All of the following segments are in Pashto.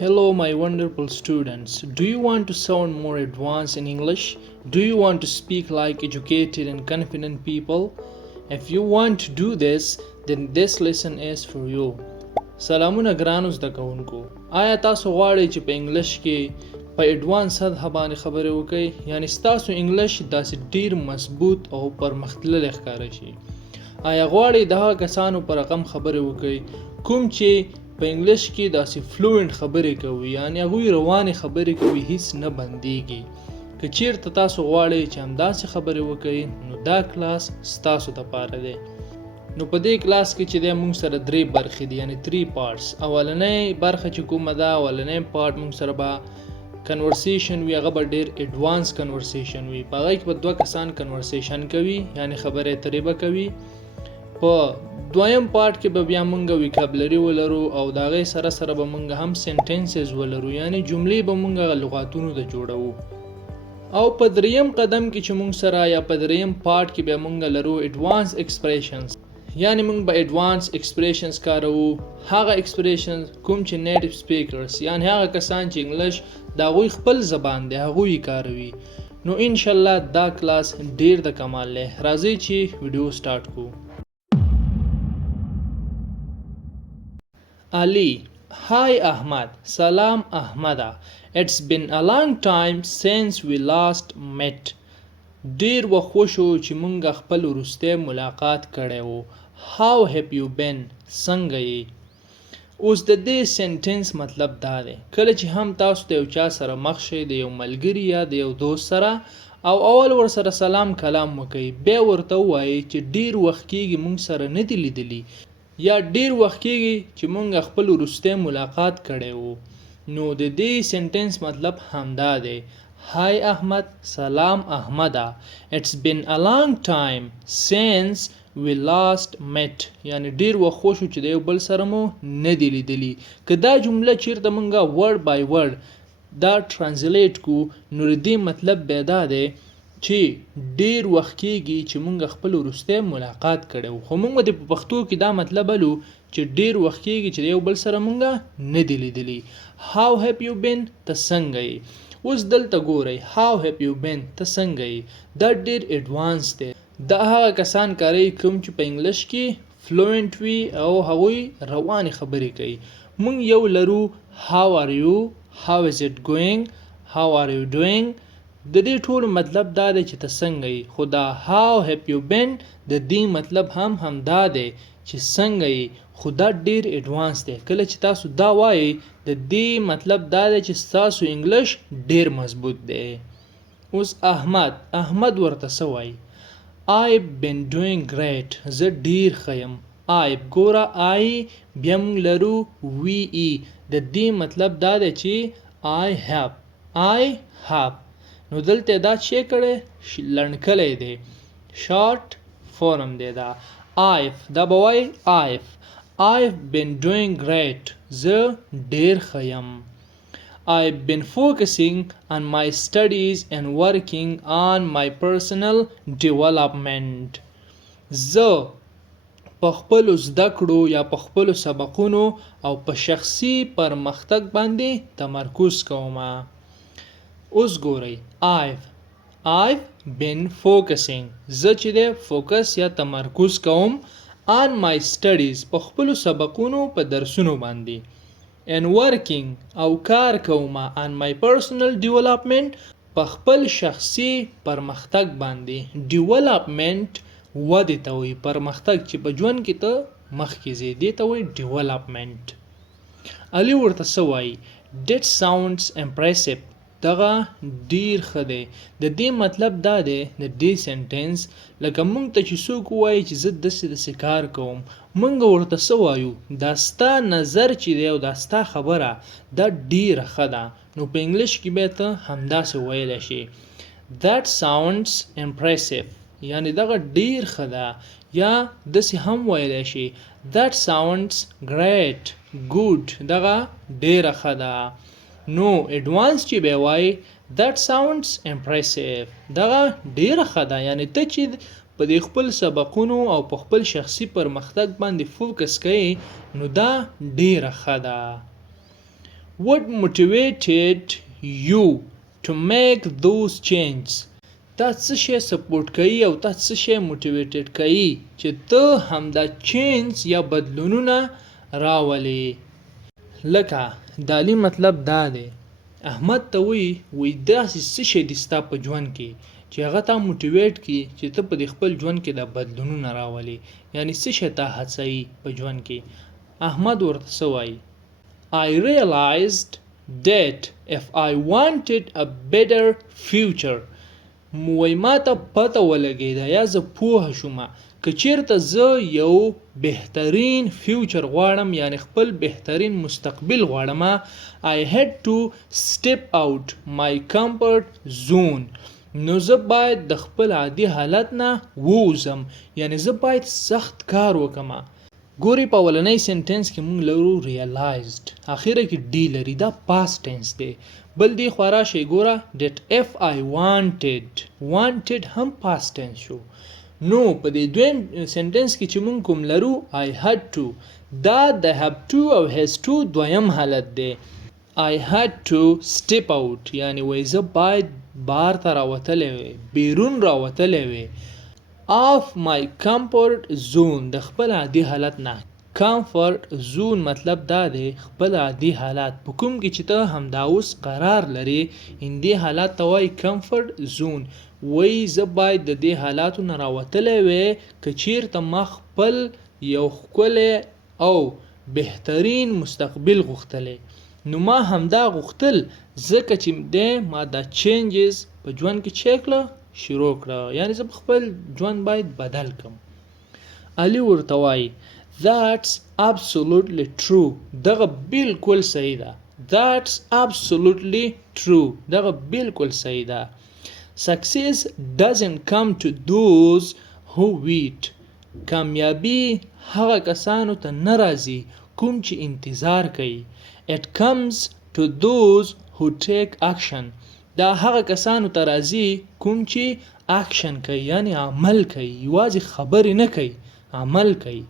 Hello, my wonderful students. Do you want to sound more advanced in English? Do you want to speak like educated and confident people? If you want to do this, then this lesson is for you. سلامونه ګرانو زده کوونکو. آیا تاسو غواړئ چې په انګلیش کې په اډوانس سطح باندې خبرې وکړئ؟ یعنی ستاسو انګلیش داسې ډیر مضبوط او پرمختللی ښکاره شي. آیا غواړئ د هغه کسانو په رقم خبرې وکړئ کوم چې په انګلیش کې داسې فلوئنټ خبرې کوي، یعنی هغوی روانې خبرې کوي، هیڅ نه بندېږي. که چیرته تاسو غواړئ چې همداسې خبرې وکړئ نو دا کلاس ستاسو دپاره دی. نو په دې کلاس کې چې دی موږ سره درې برخې دي، یعنی 3 پارټس. اولنۍ برخه چې کومه ده، اولنۍ پارټ موږ سره به کنورسیشن وي، هغه به ډېر اډوانس کنورسیشن وي. په هغه کې به 2 کسان کنورسیشن کوي، یعنی خبرې اترې به کوي. په دویم پارت کې به بیا مونږ ویکابلري ولرو او د هغې سره سره به مونږ هم سنټنسز ولرو، یعنی جملې به مونږ لغاتونو ته جوړوو. او په دریم قدم کې چې مونږ سره یا په دریم پارت کې بیا مونږ لرو اډوانس ایکسپریشنز، یعنی مونږ به اډوانس ایکسپریشنز کاروو. هغه ایکسپریشنز کوم چې نیټیو سپیکرز، یعنی هغه کسان چې انګلیش د هغوی خپل زبان دی هغوی کاروي. نو انشاءالله دا کلاس ډیر د کمال دی. راځئ چې ویډیو سٹارټ کوو. Ali: Hi Ahmad. Salam Ahmada. It's been a long time since we last met. ډیر وخت وشو چې مونږ خپل وروستی ملاقات کړی وو. How have you been? څنګه یې؟ اوس د دې سنټنس مطلب دا دی، کله چې هم تاسو د یو چا سره مخ شئ، د یو ملګري یا د یو دوست سره، او اول ورسره سلام کلام وکئ، بیا ورته ووایئ چې ډیر وخت کېږي مونږ سره نه دي لیدلي، یا ډیر وخت کېږي چې مونږ خپل وروستی ملاقات کړی وو. نو د دې سنټنس مطلب همدا دی. Hi Ahmad. Salam Ahmada. It's been a long time since we last met. یعنی ډیر وخت وشو چې د یو بل سره مو نه دی لیدلي. که دا جمله چیرته مونږ ورډ بای ورډ دا ټرانسلیټ کو، نو د دې مطلب بیا دا دی چې ډیر وخت کېږي چې مونږ خپل وروستی ملاقات کړی وو. خو مونږ د په پښتو کې دا مطلب الو چې ډیر وخت کېږي چې د یو بل سره مونږ نه دی لیدلي. How have you been؟ ته څنګه یې؟ اوس دلته ګورئ، How have you been؟ ته څنګه یې؟ دا ډیر اډوانس دی. دا هغه کسان کاروي کوم چې په انګلیش کې فلوئنټ وي او هغوی روانې خبرې کوي. مونږ یو لرو How are you؟ How is it going؟ How are you doing؟ د دې ټولو مطلب دا دی چې ته څنګه یې. خو دا How have you been د دې مطلب هم دا دی چې څنګه یې، خو دا ډیر اډوانس دی. کله چې تاسو دا وایئ د دې مطلب دا دی چې ستاسو انګلیش ډیر مضبوط دی. اوس احمد ورته څه وایي؟ I've been doing great. زه ډیر ښه یم. I've ګوره I بیا موږ لرو we د دې مطلب دا دی چې I have. نو دلته دا چې کړی لنډکلی دی، شارټ فورم دی دا. دا به وایي I've been doing great. زه ډیر ښه یم. I've been focusing on my studies and working on my personal development. زه په خپلو زده کړو یا په خپلو سبقونو او په شخصي پرمختګ باندې تمرکز کوم. اوس ګورئ I've been focusing. زه چې دی فوکس یا تمرکز کوم on my studies په خپلو سبقونو په درسونو باندې، and working او کار کوم on my personal development په خپل شخصي پرمختګ باندې. development ودې ته وایي، پرمختګ چې په ژوند کې ته مخکې ځې دې ته وایي development. علي ورته څه وایي؟ That sounds impressive. دغه ډیر ښه دی. د دې مطلب دا دی د دې سنټنس لکه مونږ ته چې څوک ووایي چې زه داسې کار کوم، مونږ ورته څه وایو؟ دا ستا نظر چې دی او دا ستا خبره دا ډیره ښه ده. نو په انګلیش کې بیا ته همداسې ویلی شي That sounds impressive. یعنی دغه ډیر ښه ده. یا داسې هم ویلی شي That sounds great. good. دغه ډیره ښه ده. نو اډوانس چې به وای That sounds impressive. دغه ډیره ښه ده. یعنی ته چې په دې خپل سبقونو او په خپل شخصي پرمختګ باندې فوکس کوي نو دا ډیره ښه ده. What motivated you to make those changes? تا څه شی سپورټ کوي او تا څه شی موټیویټډ کوي چې ته همدا چینج یا بدلونونه راولې. لکه دالی مطلب دا دی احمد ته وی داسې څه شی دي ستا په ژوند کې چې هغه تا موټیویټ کړي چې ته په خپل ژوند کې دا بدلونونه راولې، یعنی څه شی تا هڅوي په ژوند کې. احمد ورته څه وایي؟ I realized that if I wanted a better future وای ما ته پته ولګېده یا زه پوه شوم که چیرته زه یو بهترین فیوچر غواړم یعنی خپل بهترین مستقبل غواړم I had to step out my comfort zone نو زه باید د خپل عادي حالت نه ووځم، یعنی زه باید سخت کار وکم. ګوري په اولنۍ سنټنس کې مونږ لرو realized، اخیره کې ډی لري، دا past tense دی. بل دی خورا شي ګوره that if I wanted هم past tense شو. نو په دې دویم سنټنس کې چې مونږ کوم لرو I had to، دا د have to او has to دویم حالت دی. I had to step out یعنی وای زه باید بار ته راوتلی وی، بیرون راوتلی وی of my comfort zone د خپل عادي حالت نه. comfort zone مطلب دا دی خپل عادي حالات په کوم کې چې ته همدا اوس قرار لري اندې حالات ته وایي comfort zone. وای زه باید د دې حالاتو نه راوتلی وی که چیرته ما خپل یو ښکلی او بهترین مستقبل غوښتلی، نو ما همدا غوښتل ځکه چې ما دا چینجز په ژوند کې چیکله شروع کړه، یعنی زه خپل ژوند باید بدل کړم. علي ورته وایي That's absolutely true، دغه بالکل صحیح ده. That's absolutely true، دغه بالکل صحیح ده. Success doesn't come to those who wait، کامیابی هغه کسانو ته نه راځي کوم چې انتظار کوي. It comes to those who take action، دا هغه کسانو ته راځي کوم چې اکشن کوي یعنی عمل کوي، یوازې خبرې نه کوي، عمل کوي.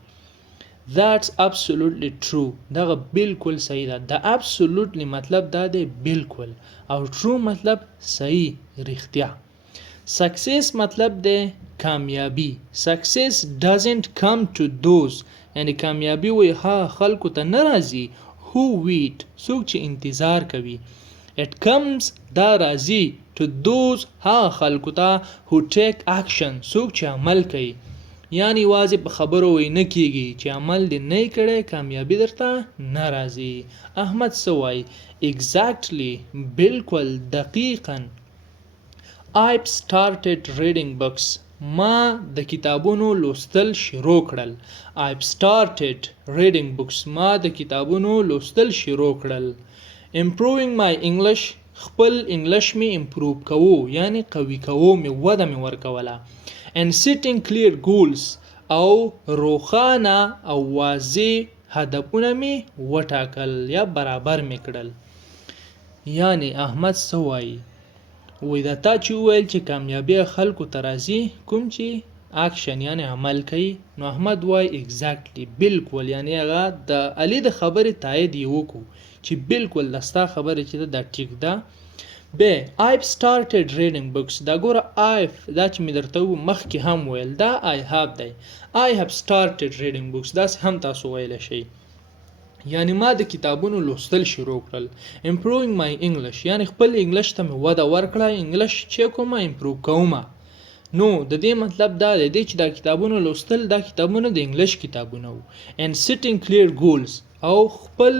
That's absolutely true، دغه بالکل صحیح ده. د absolutely مطلب دا دی بالکل او true مطلب صحیح رښتیا. Success مطلب دی کامیابی. Success doesn't come to those، یعنی کامیابی وی ها خلکو ته نه راځي who wait، څوک چې انتظار کوي. It comes دا راځي to those ها خلکو ته who take action، څوک چې عمل کوي، یعنی واځي په خبرو وی نه کیږي چې عمل دې نه کړي کامیابی درته نه راځي. احمد سوای exactly بالکل دقیقاً I've started reading books، ما د کتابونو لوستل شروع کړل. I've started reading books، ما د کتابونو لوستل شروع کړل. Improving my English، خپل انګلیش می امپروو کوو یعنی قوي کوو می وده می ورکوله. And setting clear goals، او روښانه او واضح هدفونه می وټاکل یا برابر می کړل. یعنی احمد سوای وی دا تا چې ویل چې کامیابی خلکو ته راځي کوم چې اکشن یعنی عمل کوي، نو احمد وای exactly بالکل، یعنی هغه د علي د خبرې تایید یې وکړو چې بالکل دستا خبرې چې دا ټیک ده. ب I've started reading books، دا ګوره I've دا چې مې درته مخکې هم ویل دا I have دی. I have started reading books داسې هم تاسو ویلی شئ، یعنی ما د کتابونو لوستل شروع کړل. Improving my English، یعنی خپل انګلیش ته مې وده ورکړه، انګلیش چې کومه امپروو کومه. نو د دې مطلب دا دی چې دا کتابونو لوستل دا کتابونه د انګلیش کتابونه وو. And setting clear goals، او خپل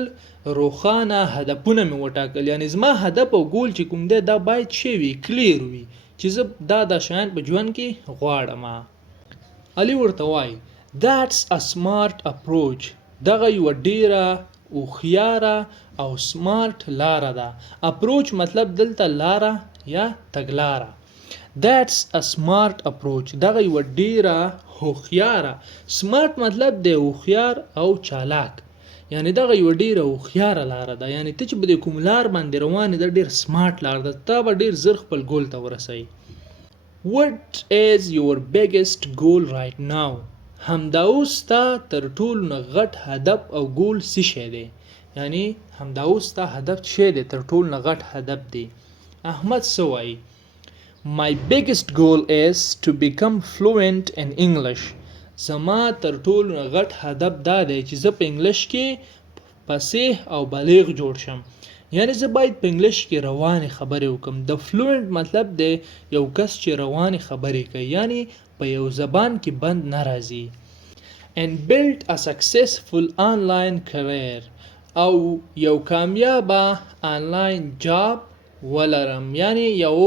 روښانه هدفونه مې وټاکل، یعنی زما هدف او ګول چې کوم دی دا باید شی وي کلیر وي چې زه دا شیان په ژوند کې غواړم. علي ورته وایي That's a smart approach، دغه یوه ډیره هوښیاره او سمارټ لاره ده. اپروچ مطلب دلته لاره یا تګلاره. That's a smart approach، دغه یوه ډیره هوښیاره، سمارټ مطلب دی هوښیار او چالاک، یعنی دغه یوه ډیره هوښیاره لاره ده، یعنی ته چې به د کوم لار باندې روان یې دا ډیر سمارټ لار ده، تا به ډیر زر خپل ګول ته ورسوي. What is your biggest goal right now، همدا اوس ستا تر ټولو نه غټ هدف او ګول څه شی دی. یعنی همدا اوس ستا هدف څه دی، تر ټولو نه غټ هدف دی. احمد څه وایي؟ My biggest goal is to become fluent in English. زما تر ټولو نه غټ هدف دا دی چې زه په انګلیش کې فصیح او بلیغ جوړ شم. یعنی زه باید په انګلیش کې روانې خبرې وکم. د فلوئنت مطلب دی یو کس چې روانې خبرې کوي، یعنی په یو زبان کې بند نه راځي. And build a successful online career. او یو کامیابه آنلاین جاب ولرم، یعنی یو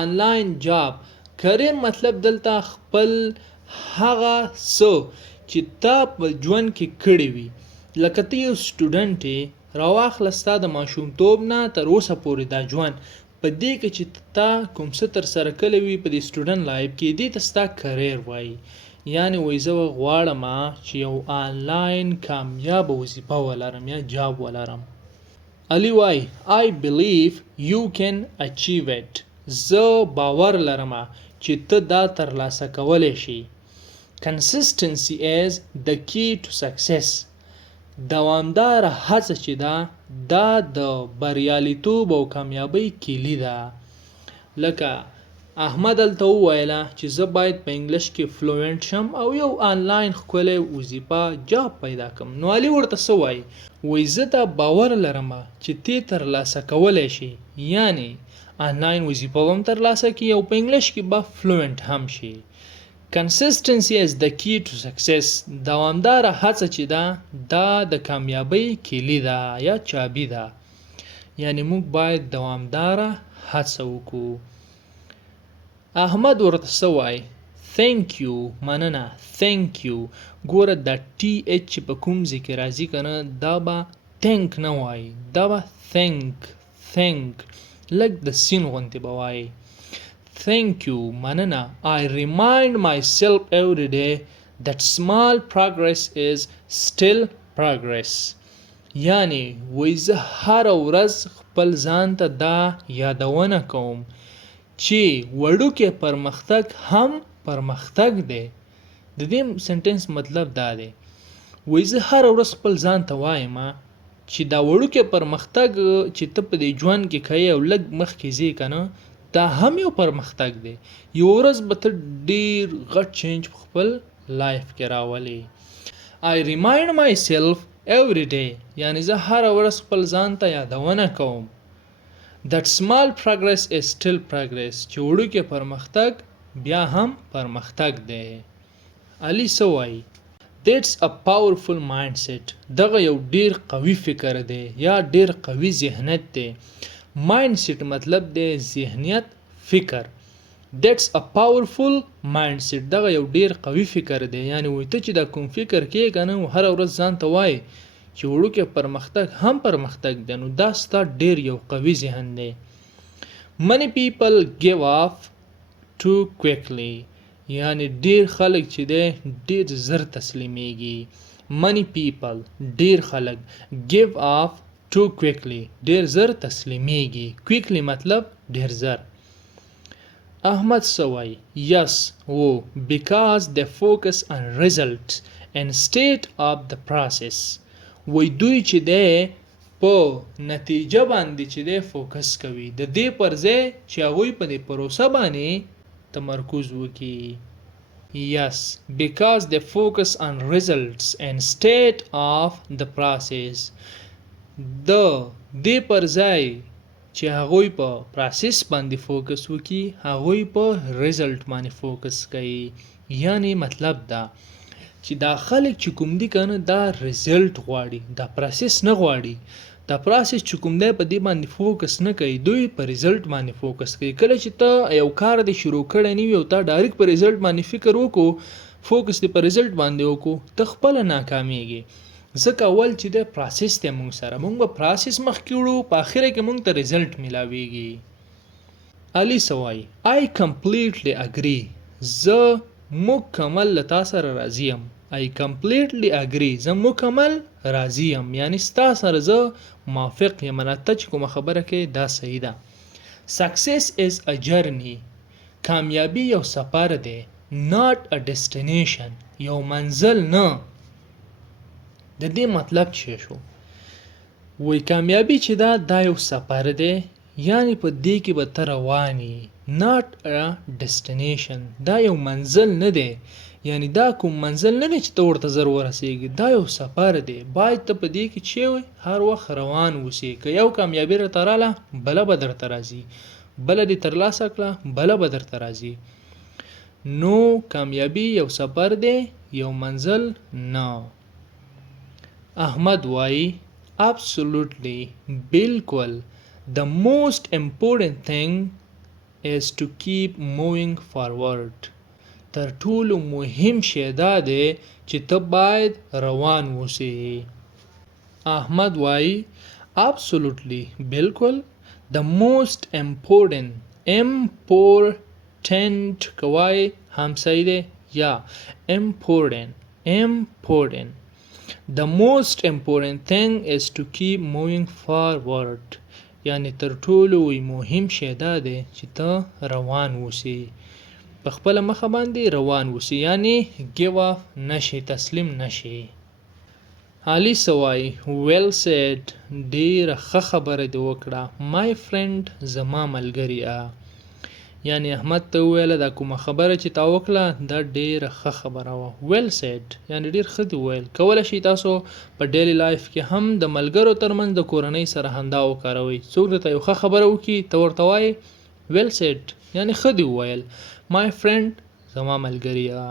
آنلاین جاب. کریر مطلب دلته خپل هغه څه چې تا په ژوند کې کړی وي. لکه ته یو سټوډنټ یې، راواخله ستا د ماشومتوب نه تر اوسه پورې دا ژوند په دې کې چې تا کوم څه ترسره کړی وي په دې سټوډنټ لایف کې، دې ته ستا کریر وایي. یعنی وایي زه غواړم چې یو آنلاین کامیابه وظیفه ولرم یا جاب ولرم. علی وایي I believe you can achieve it. زه باور لرم چې ته دا ترلاسه کولی شي. Consistency is the key to success. دوامدار هڅه چې دا د بریالیتوب او کامیابی کیلي ده. لکه احمد دلته وویله چې زه باید په انګلیش کې فلوئنت شم او یو آنلاین ښکلی وظیفه جاب پیدا کړم. نو علي ورته څه وایي؟ وایي زه دا باور لرم چې ته ترلاسه کولی شي، یعنی آنلاین وظیفه هم ترلاسه کړي او په انګلیش کې به فلوئنت هم شي. Consistency is the key to success. دوامدار هڅه چې دا د کامیابی کیلي ده یا چابي ده. یعنی موږ باید دوامدار هڅه وکړو. احمد ورته څه وایي؟ Thank you. مننه. Thank you. ګوره دا TH چې په کوم ځای کې راځي که نه، دا به thank نه وایي، دا به thank لږ د سین غوندې به وایي. Thank you. مننه. I remind myself every day that small progress is still progress. یعنی وایي زه هره ورځ خپل ځان ته دا یادونه کوم چې وړوکی پرمختګ هم پرمختګ دی. د دې سنټنس مطلب دا دی، وایي زه هره ورځ خپل ځان ته وایم چې دا وړوکی پرمختګ چې ته په دې ژوند کې کوې او لږ مخکې ځې که نه، دا هم یو پرمختګ دی. یو ورځ به ته ډېر غټ چینج په خپل لایف کې راولې. I remind myself every day. یعنی زه هره ورځ خپل ځان ته یادونه کوم that small progress is still progress. چې وړوکی پرمختګ بیا هم پرمختګ دی. علي څه وایي؟ That's a powerful mindset. دغه یو ډیر قوي فکر دی یا ډیر قوي ذهنیت دی. mindset مطلب دی ذهنیت، فکر. That's a powerful mindset. دغه یو ډیر قوي فکر دی. یعنی وایي ته چې دا کوم فکر کوې که نه، هره ورځ ځان ته وایي چې وړوکی پرمختګ هم پرمختګ دی، نو دا ستا ډیر یو قوي ذهن دی. Many people give up too quickly. یعنی ډیر خلک چې دی ډیر زر تسلیمیږي. Many people ډیر خلک give up too quickly ډیر زر تسلیمیږي. quickly مطلب ډیر زر. احمد څه وایي؟ Yes. because they focus on results instead of the process. وای دوی چې دی په نتیجه باندې چې دی فوکس کوي، د دې پر ځای چې هغوی په دې پروسه باندې تمرکز وکړي. Yes, because they focus on results instead of the process. د دې پر ځای چې هغوی په پروسس باندې فوکس وکړي، هغوی په ریزلټ باندې فوکس کوي. یعنی مطلب دا چې دا خلک چې کوم دي که نه، دا ریزلټ غواړي، دا پروسس نه غواړي. دا پروسس چې کوم دی په دې باندې فوکس نه کوي، دوی په ریزلټ باندې فوکس کوي. کله چې ته یو کار دې شروع کړی نه وي او تا ډایرکټ په ریزلټ باندې فکر وکړو، فوکس دې په ریزلټ باندې وکړو، ته خپله ناکامیږي. ځکه اول چې دی پروسس دی موږ سره، موږ به پروسس مخکې وړو، په اخره کې موږ ته ریزلټ میلاویږي. علي څه وایي؟ I completely agree. زه مکمل له تا سره راضي یم. I completely agree. زه مکمل راضي یم، یعنی ستا سره زه موافق یم. ته چې کومه خبره کوې دا صحیح ده. Success is a journey. کامیابی یو سفر دی. Not a destination. یو منزل نه. د دې مطلب څه شو؟ وی کامیابی چې دا یو سفر دی، یعنی په دې کې به ته روان یې، not a destination. دا یو منزل نه دی، یعنی دا کوم منزل نه دی چې ته ورته زر ورسېږي، دا یو سفر دی. باید ته په دې کې چې وي هر وخت روان اوسې. که یو کامیابي درته راله بله به درته راځي، بله دې ترلاسه کړه بله به درته راځي. نو کامیابي یو سفر دی، یو منزل نه. احمد وایي absolutely، بالکل. The most important thing is to keep moving forward. تر ټولو مهم شی دا دی چې ته باید روان اوسې. احمد وایي absolutely، بالکل. The most important کوای همسایه دی یا important. The most important thing is to keep moving forward. یعنی تر ټولو مهم شی دا دی چې ته روان اوسې، په خپله مخه باندې روان اوسې، یعنی give up نشي، تسلیم نشي. علي سوای well said، ډیره ښه خبره دې وکړه. my friend، زما ملګریا. یعنی احمد ته وویله دا کومه خبره چې تا وکړه دا ډیره ښه خبره وه. well said یعنی ډیر ښه دې وویل. کولی شئ تاسو په ډیلی لایف کې هم د ملګرو ترمنځ د کورنۍ سره خندا وکاروئ. څوک درته یو ښه خبره وکړي ته ورته وایې well said یعنی ښه دې وویل. my friend، زما ملګریا.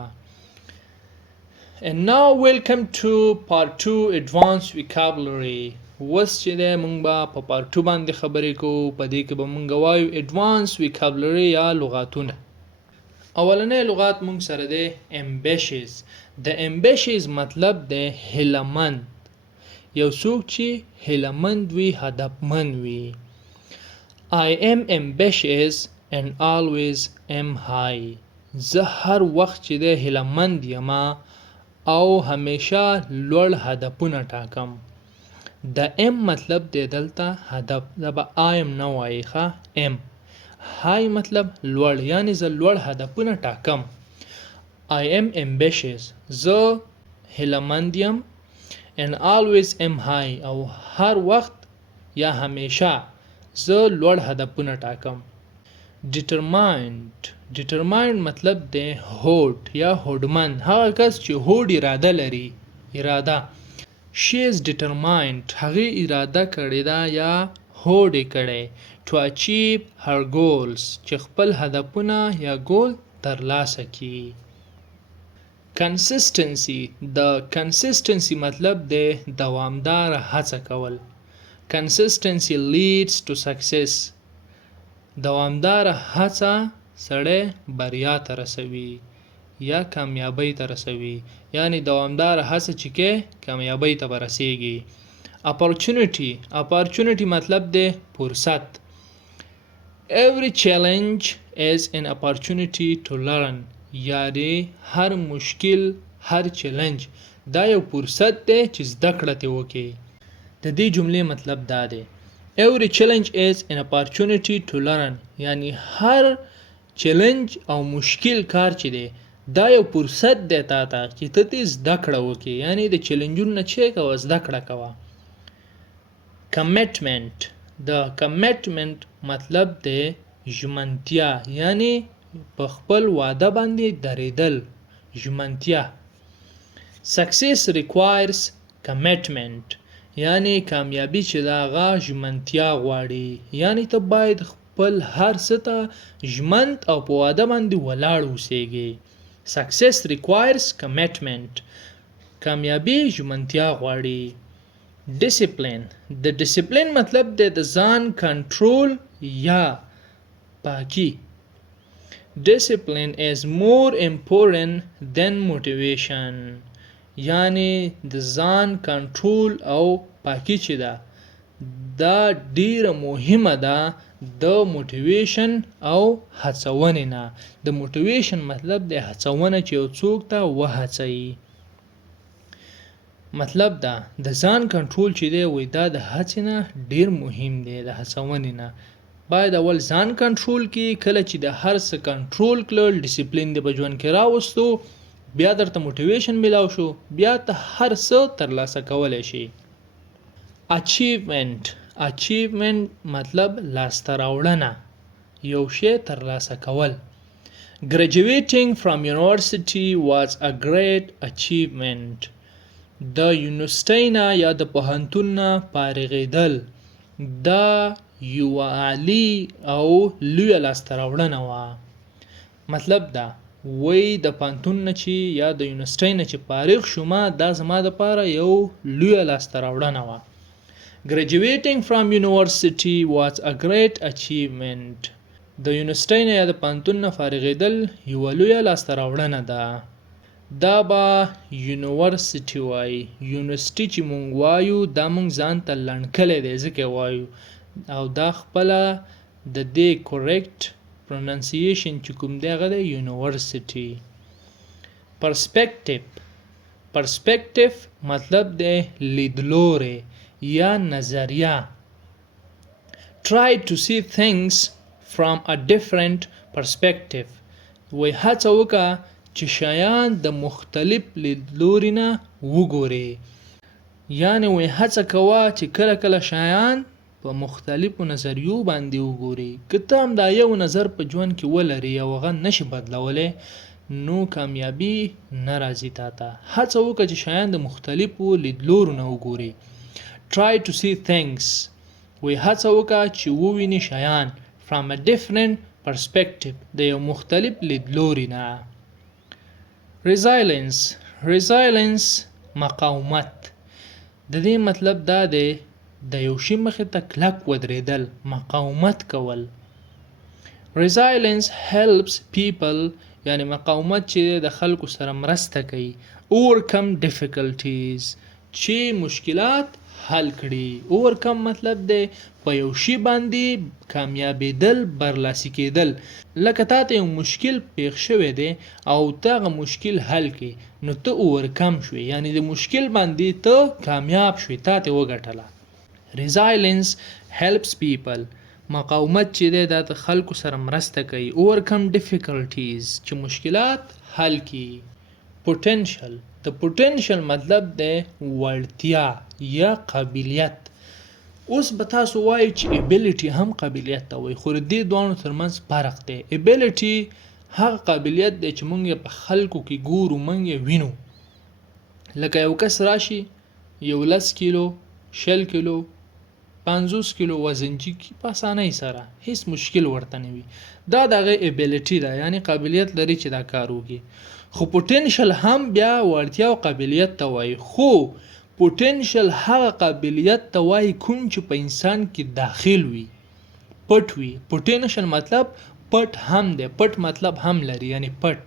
And now welcome to part 2 advanced vocabulary. اوس چې دی موږ به په پارت 2 باندې خبرې کوو. په دې کې به موږ وایو advanced vocabulary یا لغاتونه. اولنی لغات موږ سره دی ambitious. د ambitious مطلب دی هیله‌مند، یو څوک چې هیله‌مند وي، هدفمند وي. I am ambitious and always am high. زه هر وخت چې دی هیله‌مند یم او همیشه لوړ هدفونه ټاکم. د ام مطلب دی دلته هدف، دا به آیم نه وایي ښه، ام. های مطلب لوړ، یعنی زه لوړ هدفونه ټاکم. I am ambitious، زه هیله‌مند یم. and always am high، او هر وخت یا همیشه زه لوړ هدفونه ټاکم. determined مطلب دی هوډ یا هوډمند، هغه کس چې هوډ اراده لري، اراده. she is determined، هغې اراده کړې ده یا هوډ یې کړی to achieve her goals، چې خپل هدفونه یا ګول ترلاسه کړي. consistency مطلب دی دوامدار هڅه کول. consistency leads to success، دوامدار هڅه سړی بریا ته رسوي یا کامیابی ته رسوي، یعنی دوامدار هڅه چې کې کامیابی ته برسېږي. opportunity مطلب دی فرصت. every challenge is an opportunity to learn، یعنی هر مشکل، هر چیلنج دا یو فرصت دی چې زده کړه ترې وکړې. د دې جملې مطلب دا دی every challenge is an opportunity to learn، یعنی هر چیلنج او مشکل کار چې دی دا یو فرصت دی تا ته چې ته ترې زده کړه وکړې، یعنی د چیلنجونو نه چې کوه زده کړه کوه. commitment مطلب دی ژمنتیا، یعنی په خپل وعده باندې درېدل، ژمنتیا. success requires commitment، یعنی کامیابی چې دا هغه ژمنتیا غواړي، یعنی ته باید خپل هر څه ته ژمنت او په وعده باندې ولاړ اوسېږي. success requires commitment، کامیابی ژمنتیا غواړي. د ډیسپلین مطلب دی د ځان کنټرول یا پاکي. discipline is more important than motivation، یعنی د ځان کنټرول او پاکي چې ده دا ډیره مهمه ده د موټیویشن او هڅونې نه. د موټیویشن مطلب د هڅونه چې یو څوک ته وهڅوي. مطلب دا د ځان کنټرول چې دی وای دا د هڅې نه ډیر مهم دی، د هڅونې نه. باید اول ځان کنټرول کی، کله چې د هر څه کنټرول کړل ډیسپلین د بجوان کې راوستو، بیا درته موټیویشن ملاو شو، بیا ته هر څه ترلاسه کولای شي. achievement مطلب لاسته راوړنه، یو شی ترلاسه کول. Graduating from university was a great achievement. د یونیورسټۍ نه یا د پوهنتون نه فارغېدل دا یوه عالي او لویه لاسته راوړنه وه. مطلب دا وایي د پوهنتون نه چې یا د یونیورسټۍ نه چې فارغ شومه دا زما دپاره یو لویه لاسته راوړنه وه. Graduating from university was a great achievement. د یونیورسټۍ نه یا د پوهنتون نه فارغېدل یوه لویه لاسته راوړنه ده. دا به یونیورسټي وایي. یونیورسټي چې مونږ وایو دا مونږ ځان ته لنډکلی دی ځکه وایو، او دا خپله د دې کورکټ پروننسیشن چې کوم دی هغه دی یونیورسټي. پرسپیکټیو مطلب دی لیدلوری یا نظریه. Try to see things from a different perspective. وی هڅه وکړه چې شیان د مختلف لیدلوري نه وګورې، یعنی وی هڅه کوه چې کله کله شیان په مختلفو نظریو باندې وګورې. که ته هم دا یو نظر په ژوند کې ولرې او هغه نشي بدلولی نو کامیابي نه راځي تا ته. هڅه وکړه چې شیان د مختلفو لیدلورو نه وګورې. Try to see things وی هڅه وکړه چې ووینې شیان from a different perspective د یو مختلف لیدلوري نه. Resilience مقاومت. د دې مطلب دا دی د یو شي مخې ته کلک ودرېدل، مقاومت کول. Resilience helps people یعنی مقاومت چې د خلکو سره مرسته کوي. Overcome difficulties چې مشکلات حل کړي. overcome مطلب دی په یو شي باندې کامیابېدل، برلاسي کېدل. لکه تا ته یو مشکل پیښ شوی دی او ته هغه مشکل حل کړې نو ته overcome شوې، یعنی د مشکل باندې ته کامیاب شوې، تا ته وګټله. Resilience helps people مقاومت چې دی دا د خلکو سره مرسته کوي. overcome difficulties چې مشکلات حل کړي. د potential مطلب دی وړتیا یا قابلیت. اوس به تاسو وایئ چې ability هم قابلیت ته وایي، خو د دې دواړو ترمنځ فرق دی. ability هغه قابلیت دی چې مونږ یې په خلکو کې ګورو، مونږ یې وینو. لکه یو کس راشي یو 10 کیلو 20 کیلو 50 کیلو وزنجي په اسانۍ سره، هیڅ مشکل ورته نه وي. دا د هغې ability ده، یعنی قابلیت لري چې دا کار وکړي. خو potential هم بیا وړتیا او قابلیت ته وایي، خو potential هغه قابلیت ته وایي کوم چې په انسان کې داخل وي، پټ وي. potential مطلب پټ هم دی، پټ مطلب هم لري، یعنی پټ،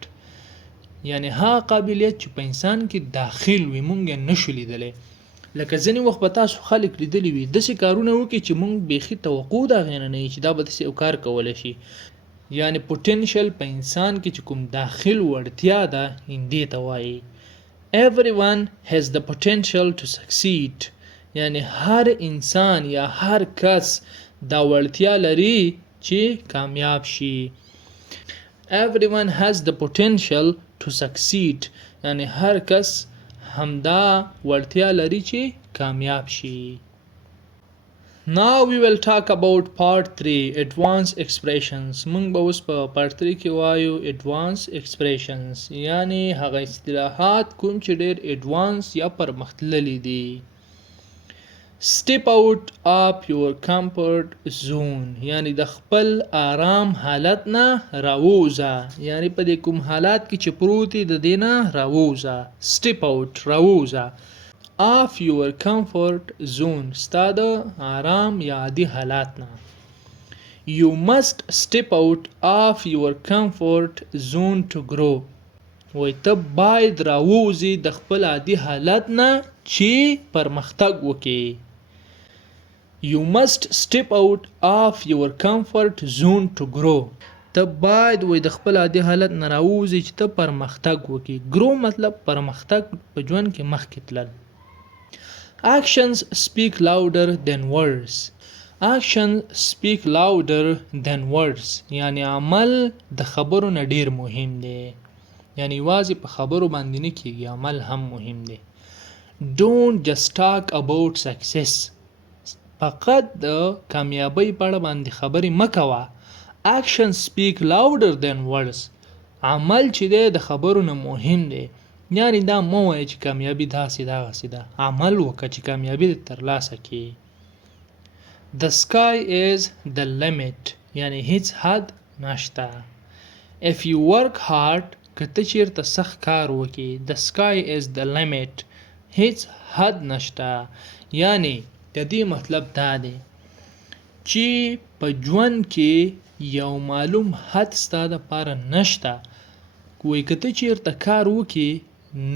یعنی هغه قابلیت چې په انسان کې داخل وي مونږ یې نشو لیدلی. لکه ځینې وخت به تاسو خلک لیدلی وي داسې کارونه وکړي چې مونږ بیخي توقع د هغې نه وي چې دا به داسې یو کار کولی شي. یعنی potential په انسان کې چې کوم داخل وړتیا ده دې ته وایي. Everyone has the potential to succeed. یعنی هر انسان یا هر کس دا وړتیا لري چې کامیاب شي. Everyone has the potential to succeed. یعنی هر کس همدا وړتیا لري چې کامیاب شي. Now we will talk about part 3 advanced expressions. مونږ به اوس په part 3 کې وایو advanced expressions، یعنی هغه اصطلاحات کوم چې ډېر advanced یا پرمختللي دي. Step out of your comfort zone یعنی د خپل آرام حالت نه راووځه، یعنی په دې کوم حالات کې چې پروت یې د دې نه راووځه. Step out راووځه. of your comfort zone ستا د آرام یا عادي حالات نه. You must step out of your comfort zone to grow. وای ته باید راووځې د خپل عادي حالت نه چې پرمختګ وکړې. You must step out of your comfort zone to grow. ته باید وای د خپل عادي حالت نه راووځې چې ته پرمختګ وکړې. grow مطلب پرمختګ په ژوند کې مخکې تلل. Actions speak louder than words. Actions speak louder than words. یعنی عمل د خبرو نه ډیر مهم دی، یعنی یوازې په خبرو باندې نه کېږي، عمل هم مهم دی. Don't just talk about success. فقط د کامیابی په اړه باندې خبرې مه کوه. Action speak louder than words. عمل چې دی د خبرو نه مهم دی. یعنی دا مه وایه چې کامیابي داسې دغسې ده. عمل وکړه چې کامیابي دې ترلاسه کړي. The sky is the limit. یعنی هیڅ حد نشته. If you work hard, که ته چېرته سخت کار وکړې. The sky is the limit. هیڅ حد نشته. یعنی د دې مطلب دا دی چې په ژوند کې یو معلوم حد ستا دپاره نشته. وایي که ته چېرته کار وکړې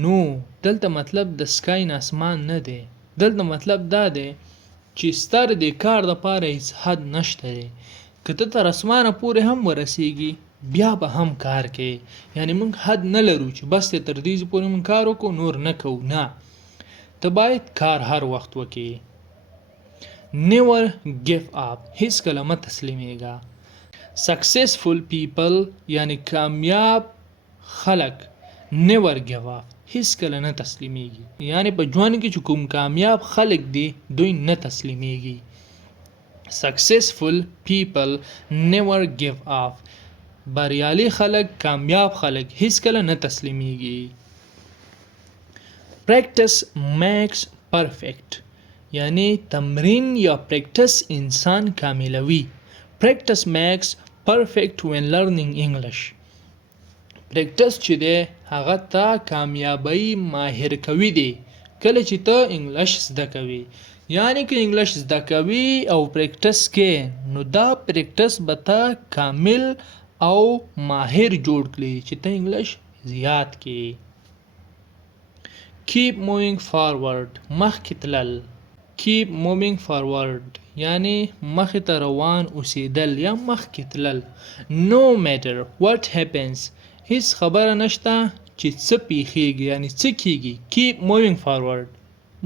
نو دلته مطلب د سکای نه اسمان نه دی. دلته مطلب دا دی چې ستا د دې کار دپاره هیڅ حد نشته دی. که ته تر اسمانه پورې هم ورسیږي بیا به هم کار کوي. یعنی موږ حد نه لرو چې بس دی تر دې پورې موږ کار وکړو نور نه کوو. نه، ته باید کار هر وخت وکړې. Never give up. هیڅ کله مه تسلیمیږه. Successful people یعنی کامیاب خلق never give up. هیڅ کله نه تسلیمیږي. یعنی په ژوند کې چې کوم کامیاب خلق دي دوی نه تسلیمیږي. Successful people never give up. بریالي خلق کامیاب خلق هیڅ کله نه تسلیمیږي. Practice makes perfect. یعنی تمرین یا پریکټس انسان کاملوي. Practice makes perfect when learning English. پریکټس چې دی هغه ته کامیابی ماهر کوي دی کله چې ته انګلیش زده کوي. یعنی که انګلیش زده کوي او پریکټس کې نو دا پریکټس به ته کامل او ماهر جوړ کړي چې ته انګلیش زیات کې. Keep moving forward. مخکې تلل. Keep moving forward یعنی مخې ته روان اوسېدل یا مخکې تلل. No matter what happens. هیڅ خبره نشته چې څه پیښیږي یعنی څه کیږي. Keep moving forward.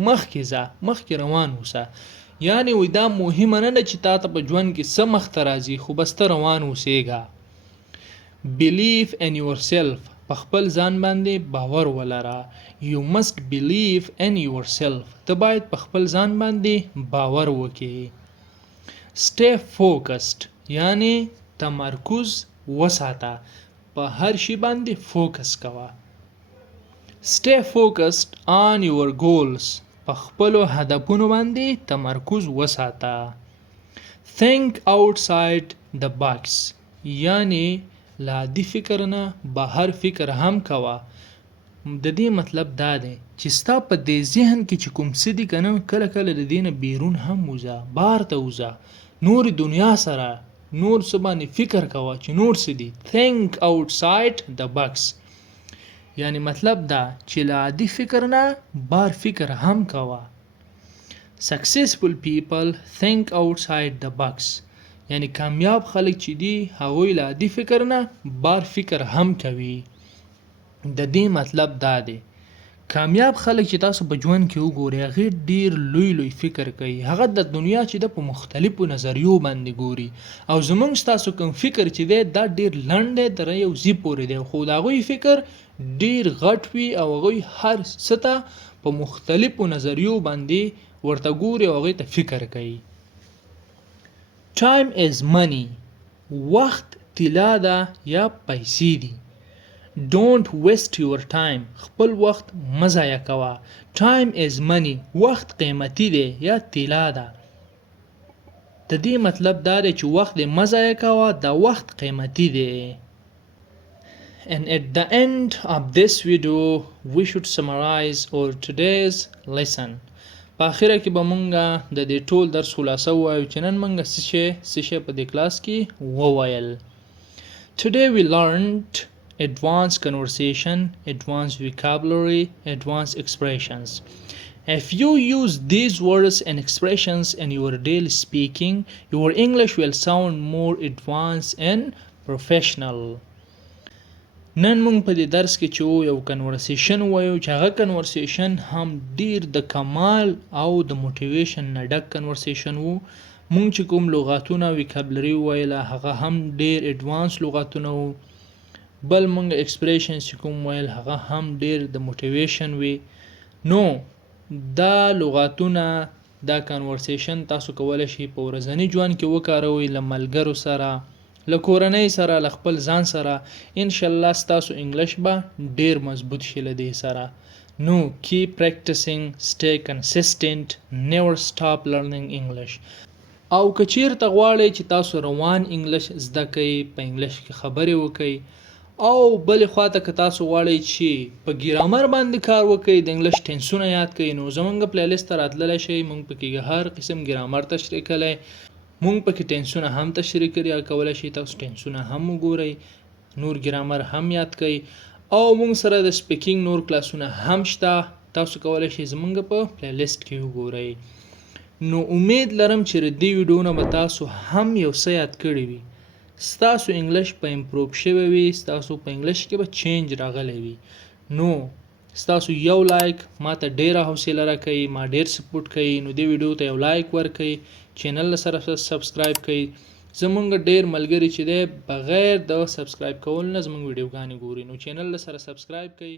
مخکې ځه، مخکې روان اوسه. یعنی وایي دا مهمه نه ده چې تا ته په ژوند کې څه مخته راځي خو بس ته روان اوسېږه. Believe in yourself. په خپل ځان باندې باور ولره. You must believe in yourself. ته باید په خپل ځان باندې باور وکړې. Stay focused یعنی تمرکز وساته. په هر شي باندې فوکس کوه. Stay focused on your goals. په خپلو هدفونو باندې تمرکز وساته. Think outside the box یعنی له عادي فکر نه بهر فکر هم کوه. د دې مطلب دا دی چې ستا په دې ذهن کې چې کوم څه دي که نه کله کله د دې نه بیرون هم وځه، بهر ته وځه، نورې دنیا سره نور څه باندې فکر کوه چې نور څه دي. Think outside the box یعنی مطلب دا چې له عادي فکر نه بهر فکر هم کوه. Successful people think outside the box یعنی کامیاب خلک چې دي هغوی له عادي فکر نه بهر فکر هم کوي. د دې مطلب دا دی کامیاب خلک چې تاسو په ژوند کې وګورئ هغې ډېر لوی لوی فکر کوي. هغه د دنیا چې ده په مختلفو نظریو باندې ګوري او زموږ ستاسو کوم فکر چې دی دا ډېر لنډ دی تر یو ځي پورې دی خو د هغوی فکر ډېر غټ وي او هغوی هر څه ته په مختلفو نظریو باندې ورته ګوري او هغوی ته فکر کوي. Time is money. وخت طلا ده یا پیسې دي. Don't waste your time. خپل وخت مه ضایع کوه. Time is money. وخت قیمتي دی یا طلا ده. د دې مطلب دا دی چې وخت دې مه ضایع کوه، دا وخت قیمتي دی. And at the end of this video we should summarize our today's lesson. په اخره کې به مونږه د دې ټول درس خلاصه ووایو چې نن مونږه څه شی په دې کلاس کې وویل. Today we learned advanced conversation, advanced vocabulary, advanced expressions. If you use these words and expressions in your daily speaking, your English will sound more advanced and professional. نن مونږ په دې درس کې چې یو کنورسیشن وایو چې هغه کنورسیشن هم ډیر د کمال او د موټیویشن نه ډک کنورسیشن وو. مونږ چې کوم لغاتونه ویکابلري ویله هغه هم ډیر ایډوانس لغاتونه وو. بل مونږ ایکسپریشن چې کوم ویل هغه هم ډیر د موټیویشن وي. نو دا لغاتونه دا کنورسیشن تاسو کولی شئ په ورځني ژوند کې وکاروئ، له ملګرو سره، له کورنۍ سره، له خپل ځان سره. انشاءالله ستاسو انګلیش به ډیر مضبوط شي له دې سره. نو keep practicing, stay consistent, never stop learning English. او که چیرته غواړئ چې تاسو روان انګلیش زده کئ، په انګلیش کې خبرې وکئ، او بلې خواته که تاسو غواړئ چې په ګرامر باندې کار وکئ، د انګلیش ټینسونه یاد کئ، نو زمونږ پلی لیست ته راتللی شئ. مونږ پکې هر قسم ګرامر تشریح کلی، مونږ پکې ټینسونه هم تشریح کړي، او کولی شئ تاسو ټینسونه هم وګورئ، نور ګرامر هم یاد کئ. او مونږ سره د سپیکینګ نور کلاسونه هم شته، تاسو کولی شئ زمونږ په پلی لیست کې وګورئ. نو امید لرم چې د دې ویډیو نه به تاسو هم یو څه یاد کړي وي، ستاسو انګلیش په امپروو شوی وي، ستاسو په انګلیش کې به چینج راغلی وي. نو ستاسو یو لایک ما ته ډیره حوصله راکوي، ما ډیر سپورټ کوي. نو دې ویډیو ته یو لایک ورکړئ، چینل سره سبسکرایب کړئ. زمونږ ډیر ملګري چې دی بغیر د سبسکرایب کول نه زمونږ ویډیوګانې ګوري، نو چینل سره سبسکرایب کړئ.